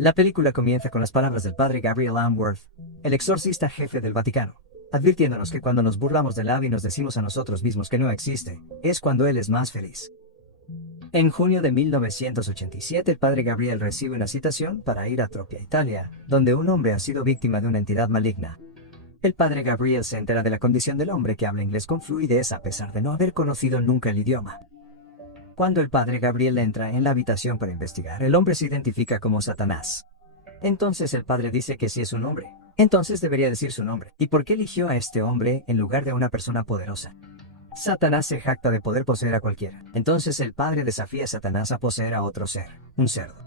La película comienza con las palabras del padre Gabriel Amworth, el exorcista jefe del Vaticano, advirtiéndonos que cuando nos burlamos del ave y nos decimos a nosotros mismos que no existe, es cuando él es más feliz. En junio de 1987 el padre Gabriel recibe una citación para ir a Tropia, Italia, donde un hombre ha sido víctima de una entidad maligna. El padre Gabriel se entera de la condición del hombre que habla inglés con fluidez a pesar de no haber conocido nunca el idioma. Cuando el padre Gabriel entra en la habitación para investigar, el hombre se identifica como Satanás. Entonces el padre dice que si es un hombre, entonces debería decir su nombre. ¿Y por qué eligió a este hombre en lugar de una persona poderosa? Satanás se jacta de poder poseer a cualquiera. Entonces el padre desafía a Satanás a poseer a otro ser, un cerdo.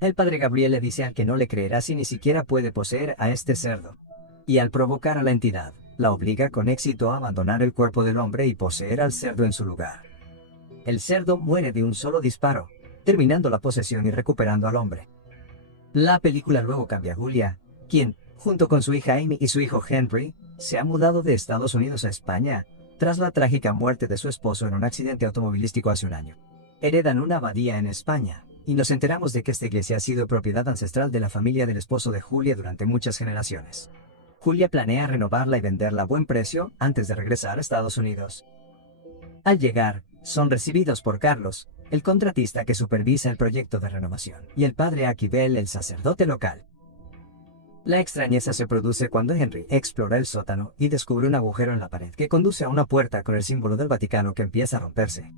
El padre Gabriel le dice al que no le creerá si ni siquiera puede poseer a este cerdo. Y al provocar a la entidad, la obliga con éxito a abandonar el cuerpo del hombre y poseer al cerdo en su lugar. El cerdo muere de un solo disparo, terminando la posesión y recuperando al hombre. La película luego cambia a Julia, quien, junto con su hija Amy y su hijo Henry, se ha mudado de Estados Unidos a España, tras la trágica muerte de su esposo en un accidente automovilístico hace un año. Heredan una abadía en España, y nos enteramos de que esta iglesia ha sido propiedad ancestral de la familia del esposo de Julia durante muchas generaciones. Julia planea renovarla y venderla a buen precio antes de regresar a Estados Unidos. Al llegar, son recibidos por Carlos, el contratista que supervisa el proyecto de renovación, y el padre Akibel, el sacerdote local. La extrañeza se produce cuando Henry explora el sótano y descubre un agujero en la pared que conduce a una puerta con el símbolo del Vaticano que empieza a romperse.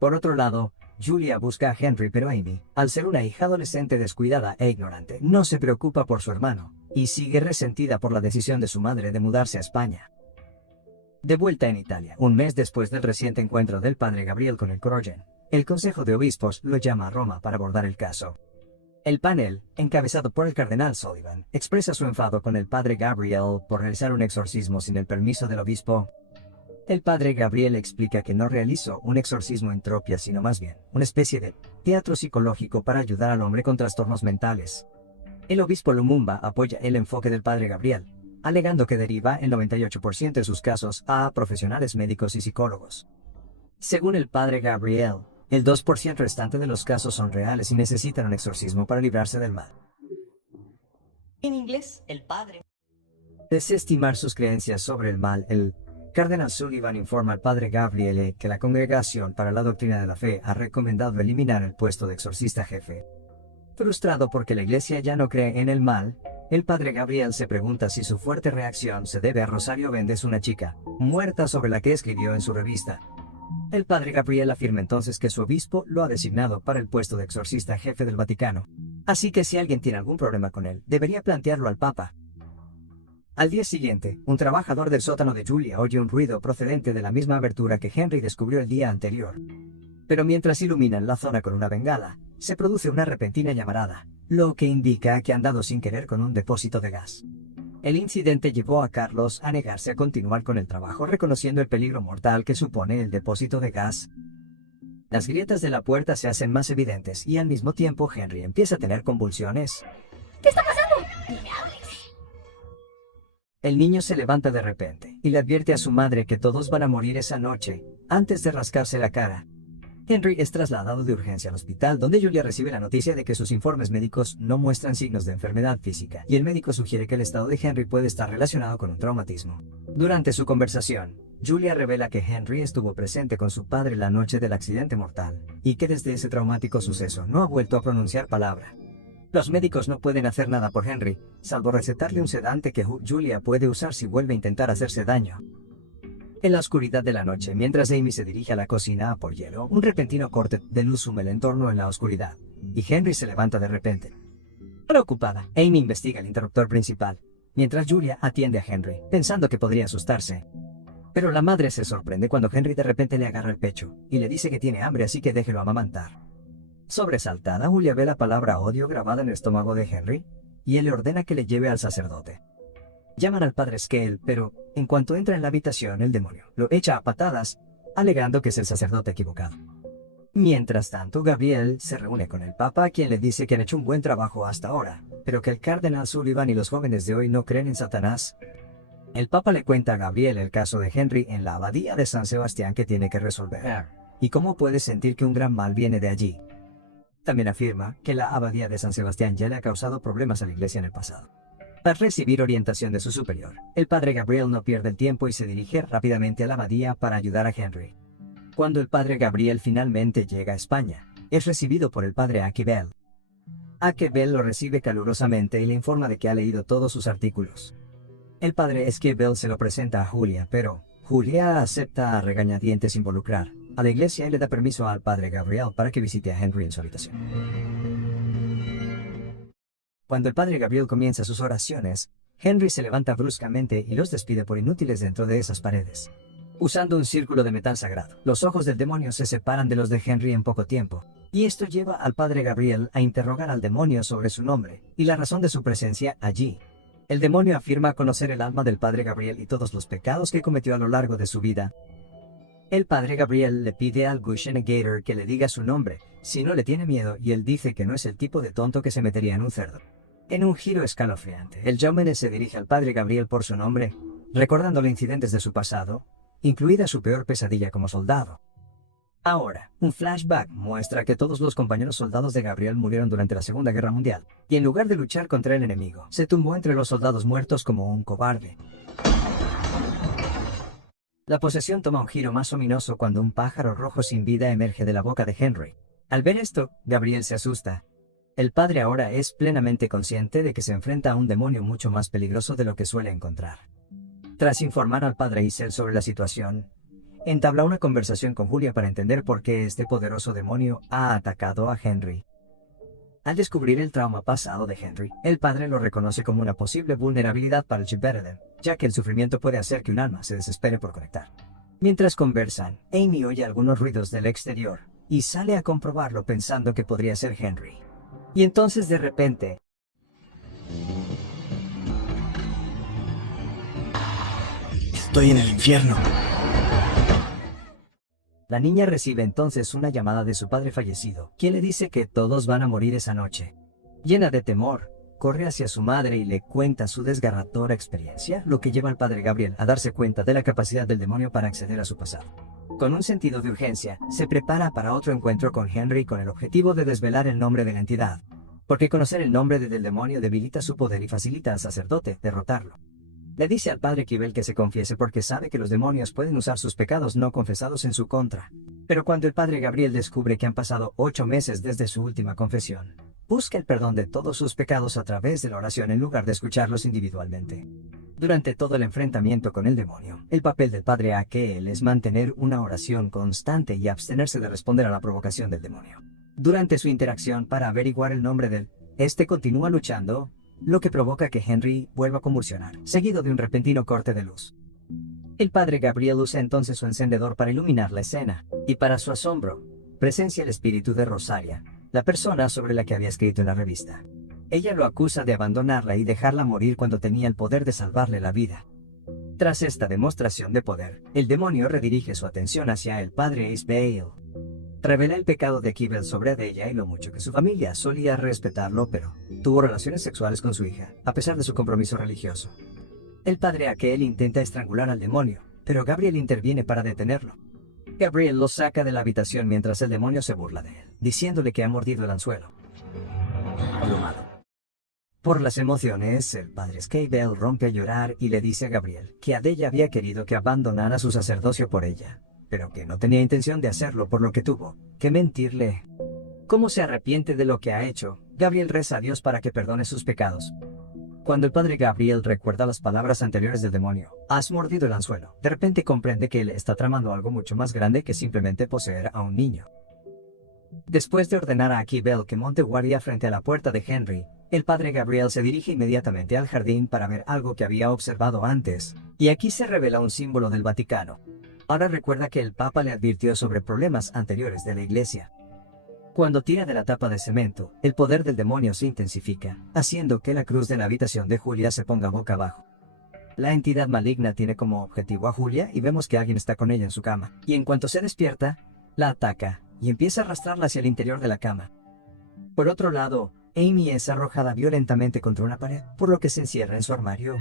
Por otro lado, Julia busca a Henry, pero Amy, al ser una hija adolescente descuidada e ignorante, no se preocupa por su hermano, y sigue resentida por la decisión de su madre de mudarse a España. De vuelta en Italia, un mes después del reciente encuentro del padre Gabriel con el Crogen, el Consejo de Obispos lo llama a Roma para abordar el caso. El panel, encabezado por el cardenal Sullivan, expresa su enfado con el padre Gabriel por realizar un exorcismo sin el permiso del obispo. El padre Gabriel explica que no realizó un exorcismo en Tropia, sino más bien una especie de teatro psicológico para ayudar al hombre con trastornos mentales. El obispo Lumumba apoya el enfoque del padre Gabriel, alegando que deriva el 98% de sus casos a profesionales médicos y psicólogos. Según el padre Gabriel, el 2% restante de los casos son reales y necesitan un exorcismo para librarse del mal. En inglés, el padre. Desestimar sus creencias sobre el mal, el cardenal Sullivan informa al padre Gabriele que la Congregación para la Doctrina de la Fe ha recomendado eliminar el puesto de exorcista jefe. Frustrado porque la iglesia ya no cree en el mal, el padre Gabriel se pregunta si su fuerte reacción se debe a Rosario Méndez, una chica muerta sobre la que escribió en su revista. El padre Gabriel afirma entonces que su obispo lo ha designado para el puesto de exorcista jefe del Vaticano. Así que si alguien tiene algún problema con él, debería plantearlo al Papa. Al día siguiente, un trabajador del sótano de Julia oye un ruido procedente de la misma abertura que Henry descubrió el día anterior. Pero mientras iluminan la zona con una bengala, se produce una repentina llamarada, lo que indica que han dado sin querer con un depósito de gas. El incidente llevó a Carlos a negarse a continuar con el trabajo, reconociendo el peligro mortal que supone el depósito de gas. Las grietas de la puerta se hacen más evidentes y al mismo tiempo Henry empieza a tener convulsiones. ¿Qué está pasando? ¡No me hables! El niño se levanta de repente y le advierte a su madre que todos van a morir esa noche, antes de rascarse la cara. Henry es trasladado de urgencia al hospital, donde Julia recibe la noticia de que sus informes médicos no muestran signos de enfermedad física, y el médico sugiere que el estado de Henry puede estar relacionado con un traumatismo. Durante su conversación, Julia revela que Henry estuvo presente con su padre la noche del accidente mortal, y que desde ese traumático suceso no ha vuelto a pronunciar palabra. Los médicos no pueden hacer nada por Henry, salvo recetarle un sedante que Julia puede usar si vuelve a intentar hacerse daño. En la oscuridad de la noche, mientras Amy se dirige a la cocina a por hielo, un repentino corte de luz sume el entorno en la oscuridad, y Henry se levanta de repente. Preocupada, Amy investiga el interruptor principal, mientras Julia atiende a Henry, pensando que podría asustarse. Pero la madre se sorprende cuando Henry de repente le agarra el pecho, y le dice que tiene hambre, así que déjelo amamantar. Sobresaltada, Julia ve la palabra odio grabada en el estómago de Henry, y él le ordena que le lleve al sacerdote. Llaman al padre Scale, pero, en cuanto entra en la habitación, el demonio lo echa a patadas, alegando que es el sacerdote equivocado. Mientras tanto, Gabriel se reúne con el Papa, a quien le dice que han hecho un buen trabajo hasta ahora, pero que el cardenal Sullivan y los jóvenes de hoy no creen en Satanás. El Papa le cuenta a Gabriel el caso de Henry en la abadía de San Sebastián que tiene que resolver, y cómo puede sentir que un gran mal viene de allí. También afirma que la abadía de San Sebastián ya le ha causado problemas a la iglesia en el pasado. Tras recibir orientación de su superior, el padre Gabriel no pierde el tiempo y se dirige rápidamente a la abadía para ayudar a Henry. Cuando el padre Gabriel finalmente llega a España, es recibido por el padre Aquibel. Aquibel lo recibe calurosamente y le informa de que ha leído todos sus artículos. El padre Esquivel se lo presenta a Julia, pero Julia acepta a regañadientes involucrar a la iglesia y le da permiso al padre Gabriel para que visite a Henry en su habitación. Cuando el padre Gabriel comienza sus oraciones, Henry se levanta bruscamente y los despide por inútiles dentro de esas paredes. Usando un círculo de metal sagrado, los ojos del demonio se separan de los de Henry en poco tiempo, y esto lleva al padre Gabriel a interrogar al demonio sobre su nombre y la razón de su presencia allí. El demonio afirma conocer el alma del padre Gabriel y todos los pecados que cometió a lo largo de su vida. El padre Gabriel le pide al Gushenigator que le diga su nombre, si no le tiene miedo, y él dice que no es el tipo de tonto que se metería en un cerdo. En un giro escalofriante, el Jómenes se dirige al padre Gabriel por su nombre, recordando los incidentes de su pasado, incluida su peor pesadilla como soldado. Ahora, un flashback muestra que todos los compañeros soldados de Gabriel murieron durante la Segunda Guerra Mundial, y en lugar de luchar contra el enemigo, se tumbó entre los soldados muertos como un cobarde. La posesión toma un giro más ominoso cuando un pájaro rojo sin vida emerge de la boca de Henry. Al ver esto, Gabriel se asusta. El padre ahora es plenamente consciente de que se enfrenta a un demonio mucho más peligroso de lo que suele encontrar. Tras informar al padre Isel sobre la situación, entabla una conversación con Julia para entender por qué este poderoso demonio ha atacado a Henry. Al descubrir el trauma pasado de Henry, el padre lo reconoce como una posible vulnerabilidad para el Chibbereden, ya que el sufrimiento puede hacer que un alma se desespere por conectar. Mientras conversan, Amy oye algunos ruidos del exterior y sale a comprobarlo pensando que podría ser Henry. Y entonces de repente, Estoy en el infierno. la niña recibe entonces una llamada de su padre fallecido, quien le dice que todos van a morir esa noche. Llena de temor, corre hacia su madre y le cuenta su desgarradora experiencia, lo que lleva al padre Gabriel a darse cuenta de la capacidad del demonio para acceder a su pasado. Con un sentido de urgencia, se prepara para otro encuentro con Henry con el objetivo de desvelar el nombre de la entidad, porque conocer el nombre del demonio debilita su poder y facilita al sacerdote derrotarlo. Le dice al padre Kibel que se confiese porque sabe que los demonios pueden usar sus pecados no confesados en su contra. Pero cuando el padre Gabriel descubre que han pasado 8 meses desde su última confesión, busca el perdón de todos sus pecados a través de la oración en lugar de escucharlos individualmente. Durante todo el enfrentamiento con el demonio, el papel del padre Aquel es mantener una oración constante y abstenerse de responder a la provocación del demonio. Durante su interacción para averiguar el nombre del, este continúa luchando, lo que provoca que Henry vuelva a convulsionar, seguido de un repentino corte de luz. El padre Gabriel usa entonces su encendedor para iluminar la escena, y para su asombro, presencia el espíritu de Rosaria, la persona sobre la que había escrito en la revista. Ella lo acusa de abandonarla y dejarla morir cuando tenía el poder de salvarle la vida. Tras esta demostración de poder, el demonio redirige su atención hacia el padre Ace Bale. Revela el pecado de Kibel sobre ella y lo mucho que su familia solía respetarlo, pero tuvo relaciones sexuales con su hija, a pesar de su compromiso religioso. El padre Aquel intenta estrangular al demonio, pero Gabriel interviene para detenerlo. Gabriel lo saca de la habitación mientras el demonio se burla de él, diciéndole que ha mordido el anzuelo. Abrumado por las emociones, el padre Scabell rompe a llorar y le dice a Gabriel que Adella había querido que abandonara su sacerdocio por ella, pero que no tenía intención de hacerlo, por lo que tuvo que mentirle. ¿Cómo se arrepiente de lo que ha hecho? Gabriel reza a Dios para que perdone sus pecados. Cuando el padre Gabriel recuerda las palabras anteriores del demonio, has mordido el anzuelo, de repente comprende que él está tramando algo mucho más grande que simplemente poseer a un niño. Después de ordenar a Aquibel que monte guardia frente a la puerta de Henry, el padre Gabriel se dirige inmediatamente al jardín para ver algo que había observado antes, y aquí se revela un símbolo del Vaticano. Ahora recuerda que el Papa le advirtió sobre problemas anteriores de la Iglesia. Cuando tira de la tapa de cemento, el poder del demonio se intensifica, haciendo que la cruz de la habitación de Julia se ponga boca abajo. La entidad maligna tiene como objetivo a Julia y vemos que alguien está con ella en su cama, y en cuanto se despierta, la ataca y empieza a arrastrarla hacia el interior de la cama. Por otro lado, Amy es arrojada violentamente contra una pared, por lo que se encierra en su armario.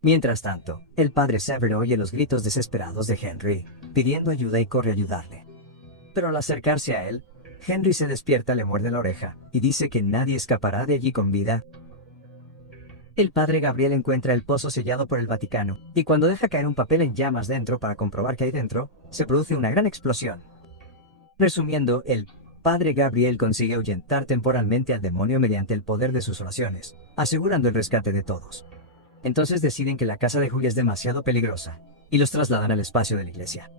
Mientras tanto, el padre Severo oye los gritos desesperados de Henry, pidiendo ayuda y corre a ayudarle. Pero al acercarse a él, Henry se despierta, le muerde la oreja y dice que nadie escapará de allí con vida. El padre Gabriel encuentra el pozo sellado por el Vaticano, y cuando deja caer un papel en llamas dentro para comprobar qué hay dentro, se produce una gran explosión. Resumiendo, el padre Gabriel consigue ahuyentar temporalmente al demonio mediante el poder de sus oraciones, asegurando el rescate de todos. Entonces deciden que la casa de Julia es demasiado peligrosa, y los trasladan al espacio de la iglesia.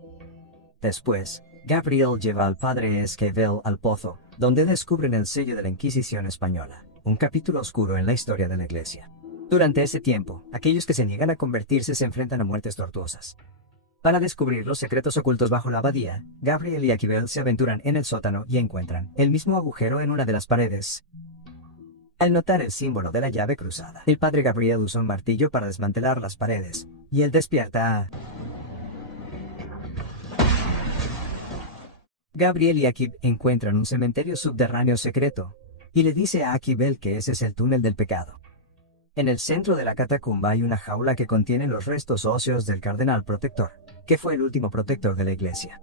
Después, Gabriel lleva al padre Esquivel al pozo, donde descubren el sello de la Inquisición española, un capítulo oscuro en la historia de la iglesia. Durante ese tiempo, aquellos que se niegan a convertirse se enfrentan a muertes tortuosas. Para descubrir los secretos ocultos bajo la abadía, Gabriel y Esquivel se aventuran en el sótano y encuentran el mismo agujero en una de las paredes. Al notar el símbolo de la llave cruzada, el padre Gabriel usa un martillo para desmantelar las paredes, y él despierta a Gabriel y Akib encuentran un cementerio subterráneo secreto, y le dice a Esquivel que ese es el túnel del pecado. En el centro de la catacumba hay una jaula que contiene los restos óseos del cardenal protector, que fue el último protector de la iglesia.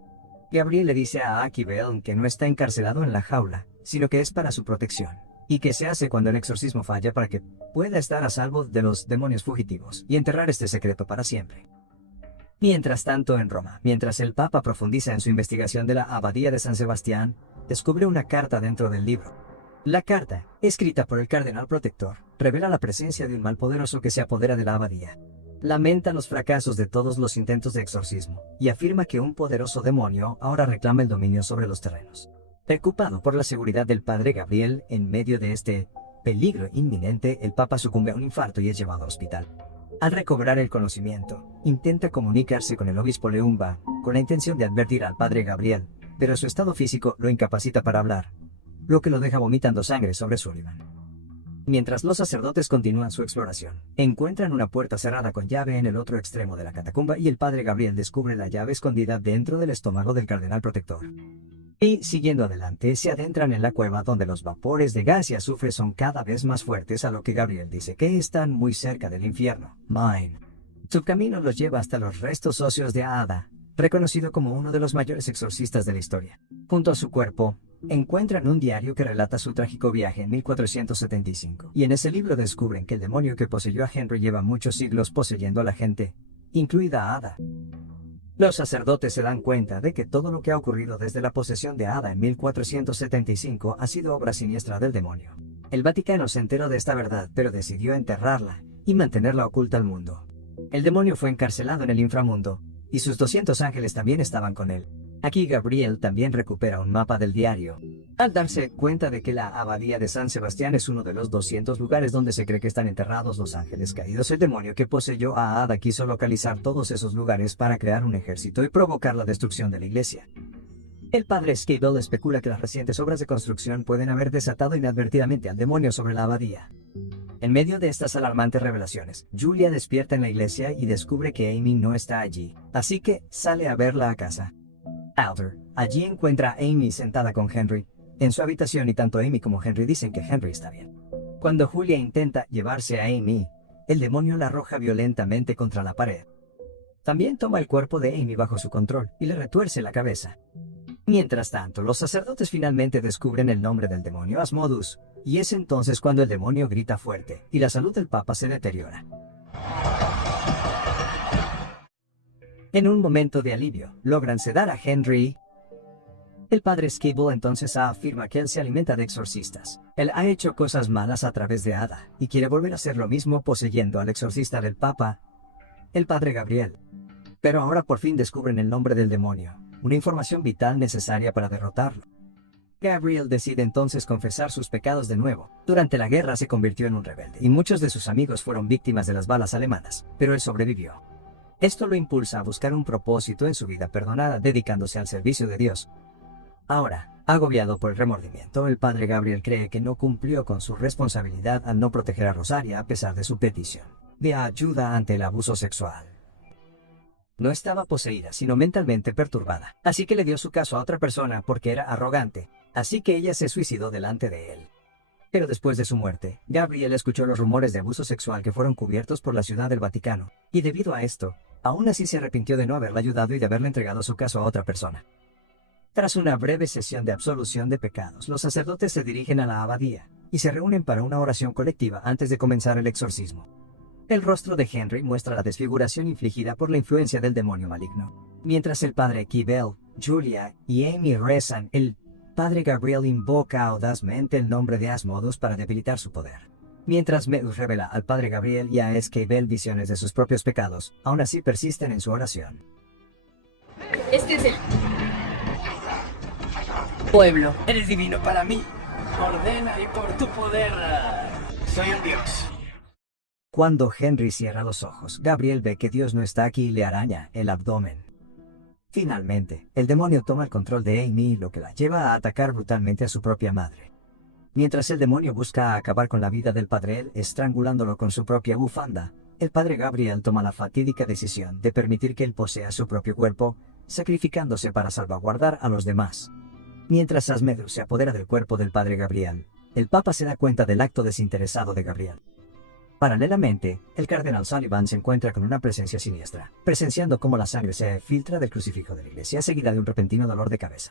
Gabriel le dice a Esquivel que no está encarcelado en la jaula, sino que es para su protección, y que se hace cuando el exorcismo falla para que pueda estar a salvo de los demonios fugitivos y enterrar este secreto para siempre. Mientras tanto, en Roma, mientras el Papa profundiza en su investigación de la abadía de San Sebastián, descubre una carta dentro del libro. La carta, escrita por el cardenal protector, revela la presencia de un mal poderoso que se apodera de la abadía. Lamenta los fracasos de todos los intentos de exorcismo, y afirma que un poderoso demonio ahora reclama el dominio sobre los terrenos. Preocupado por la seguridad del padre Gabriel, en medio de este peligro inminente, el Papa sucumbe a un infarto y es llevado al hospital. Al recobrar el conocimiento, intenta comunicarse con el obispo Leumba, con la intención de advertir al padre Gabriel, pero su estado físico lo incapacita para hablar, lo que lo deja vomitando sangre sobre Sullivan. Mientras los sacerdotes continúan su exploración, encuentran una puerta cerrada con llave en el otro extremo de la catacumba y el padre Gabriel descubre la llave escondida dentro del estómago del cardenal protector. Y, siguiendo adelante, se adentran en la cueva donde los vapores de gas y azufre son cada vez más fuertes, a lo que Gabriel dice que están muy cerca del infierno. Mine. Su camino los lleva hasta los restos óseos de Aada, reconocido como uno de los mayores exorcistas de la historia. Junto a su cuerpo, encuentran un diario que relata su trágico viaje en 1475, y en ese libro descubren que el demonio que poseyó a Henry lleva muchos siglos poseyendo a la gente, incluida a Ada. Los sacerdotes se dan cuenta de que todo lo que ha ocurrido desde la posesión de Ada en 1475 ha sido obra siniestra del demonio. El Vaticano se enteró de esta verdad, pero decidió enterrarla y mantenerla oculta al mundo. El demonio fue encarcelado en el inframundo, y sus 200 ángeles también estaban con él. Aquí Gabriel también recupera un mapa del diario, al darse cuenta de que la abadía de San Sebastián es uno de los 200 lugares donde se cree que están enterrados los ángeles caídos. El demonio que poseyó a Ada quiso localizar todos esos lugares para crear un ejército y provocar la destrucción de la iglesia. El padre Esquivel especula que las recientes obras de construcción pueden haber desatado inadvertidamente al demonio sobre la abadía. En medio de estas alarmantes revelaciones, Julia despierta en la iglesia y descubre que Amy no está allí, así que sale a verla a casa. Alder allí encuentra a Amy sentada con Henry en su habitación y tanto Amy como Henry dicen que Henry está bien. Cuando Julia intenta llevarse a Amy, el demonio la arroja violentamente contra la pared. También toma el cuerpo de Amy bajo su control y le retuerce la cabeza. Mientras tanto, los sacerdotes finalmente descubren el nombre del demonio, Asmodus, y es entonces cuando el demonio grita fuerte y la salud del Papa se deteriora. En un momento de alivio, logran sedar a Henry. El padre Esquivel entonces afirma que él se alimenta de exorcistas. Él ha hecho cosas malas a través de Ada, y quiere volver a hacer lo mismo poseyendo al exorcista del Papa, el padre Gabriel. Pero ahora por fin descubren el nombre del demonio, una información vital necesaria para derrotarlo. Gabriel decide entonces confesar sus pecados de nuevo. Durante la guerra se convirtió en un rebelde, y muchos de sus amigos fueron víctimas de las balas alemanas, pero él sobrevivió. Esto lo impulsa a buscar un propósito en su vida perdonada, dedicándose al servicio de Dios. Ahora, agobiado por el remordimiento, el padre Gabriel cree que no cumplió con su responsabilidad al no proteger a Rosaria a pesar de su petición de ayuda ante el abuso sexual. No estaba poseída, sino mentalmente perturbada, así que le dio su caso a otra persona porque era arrogante, así que ella se suicidó delante de él. Pero después de su muerte, Gabriel escuchó los rumores de abuso sexual que fueron cubiertos por la Ciudad del Vaticano, y debido a esto, Aún así se arrepintió de no haberla ayudado y de haberle entregado su caso a otra persona. Tras una breve sesión de absolución de pecados, los sacerdotes se dirigen a la abadía y se reúnen para una oración colectiva antes de comenzar el exorcismo. El rostro de Henry muestra la desfiguración infligida por la influencia del demonio maligno. Mientras el padre Kibel, Julia y Amy rezan, el padre Gabriel invoca audazmente el nombre de Asmodus para debilitar su poder. Mientras Medus revela al padre Gabriel y a Esquivel visiones de sus propios pecados, aún así persisten en su oración. Este es el pueblo. Eres divino para mí. Ordena y por tu poder. Soy un dios. Cuando Henry cierra los ojos, Gabriel ve que Dios no está aquí y le araña el abdomen. Finalmente, el demonio toma el control de Amy, lo que la lleva a atacar brutalmente a su propia madre. Mientras el demonio busca acabar con la vida del padre, estrangulándolo con su propia bufanda, el padre Gabriel toma la fatídica decisión de permitir que él posea su propio cuerpo, sacrificándose para salvaguardar a los demás. Mientras Asmodus se apodera del cuerpo del padre Gabriel, el papa se da cuenta del acto desinteresado de Gabriel. Paralelamente, el cardenal Sullivan se encuentra con una presencia siniestra, presenciando cómo la sangre se filtra del crucifijo de la iglesia seguida de un repentino dolor de cabeza.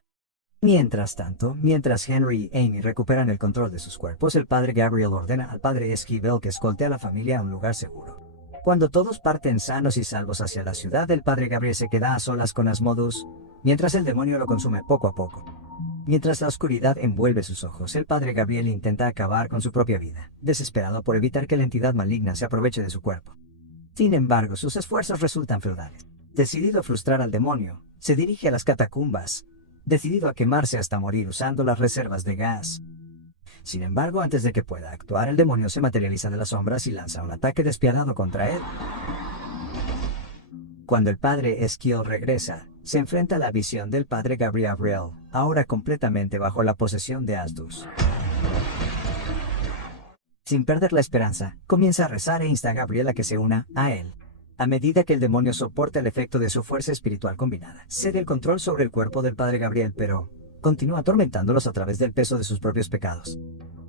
Mientras tanto, mientras Henry y Amy recuperan el control de sus cuerpos, el padre Gabriel ordena al padre Esquivel que escolte a la familia a un lugar seguro. Cuando todos parten sanos y salvos hacia la ciudad, el padre Gabriel se queda a solas con Asmodus, mientras el demonio lo consume poco a poco. Mientras la oscuridad envuelve sus ojos, el padre Gabriel intenta acabar con su propia vida, desesperado por evitar que la entidad maligna se aproveche de su cuerpo. Sin embargo, sus esfuerzos resultan feudales. Decidido a frustrar al demonio, se dirige a las catacumbas, decidido a quemarse hasta morir usando las reservas de gas. Sin embargo, antes de que pueda actuar, el demonio se materializa de las sombras y lanza un ataque despiadado contra él. Cuando el padre Esquivel regresa, se enfrenta a la visión del padre Gabriel, ahora completamente bajo la posesión de Asdus. Sin perder la esperanza, comienza a rezar e insta a Gabriel a que se una a él. A medida que el demonio soporta el efecto de su fuerza espiritual combinada, cede el control sobre el cuerpo del padre Gabriel, pero continúa atormentándolos a través del peso de sus propios pecados.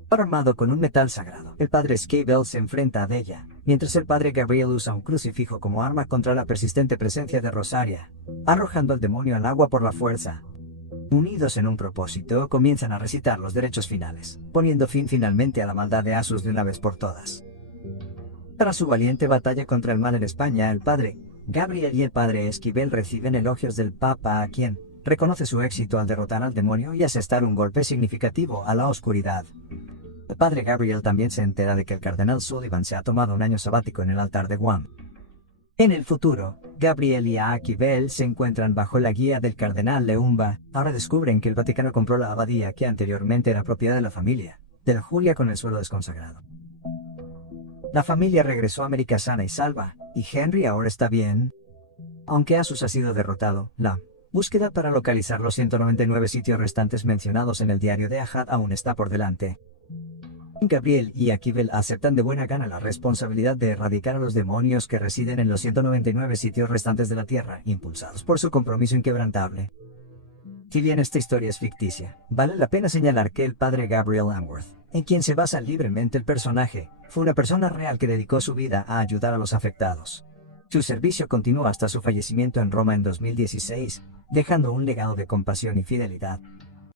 Armado con un metal sagrado, el padre Esquivel se enfrenta a ella, mientras el padre Gabriel usa un crucifijo como arma contra la persistente presencia de Rosaria, arrojando al demonio al agua por la fuerza. Unidos en un propósito, comienzan a recitar los derechos finales, poniendo fin finalmente a la maldad de Asus de una vez por todas. Tras su valiente batalla contra el mal en España, el padre Gabriel y el padre Esquivel reciben elogios del Papa, a quien reconoce su éxito al derrotar al demonio y asestar un golpe significativo a la oscuridad. El padre Gabriel también se entera de que el cardenal Sullivan se ha tomado un año sabático en el altar de Guam. En el futuro, Gabriel y Esquivel se encuentran bajo la guía del cardenal Leumba. Ahora descubren que el Vaticano compró la abadía que anteriormente era propiedad de la familia de la Julia con el suelo desconsagrado. La familia regresó a América sana y salva, y Henry ahora está bien. Aunque Asus ha sido derrotado, la búsqueda para localizar los 199 sitios restantes mencionados en el diario de Ahad aún está por delante. Gabriel y Esquivel aceptan de buena gana la responsabilidad de erradicar a los demonios que residen en los 199 sitios restantes de la Tierra, impulsados por su compromiso inquebrantable. Si bien esta historia es ficticia, vale la pena señalar que el padre Gabriel Amworth, en quien se basa libremente el personaje, fue una persona real que dedicó su vida a ayudar a los afectados. Su servicio continuó hasta su fallecimiento en Roma en 2016, dejando un legado de compasión y fidelidad.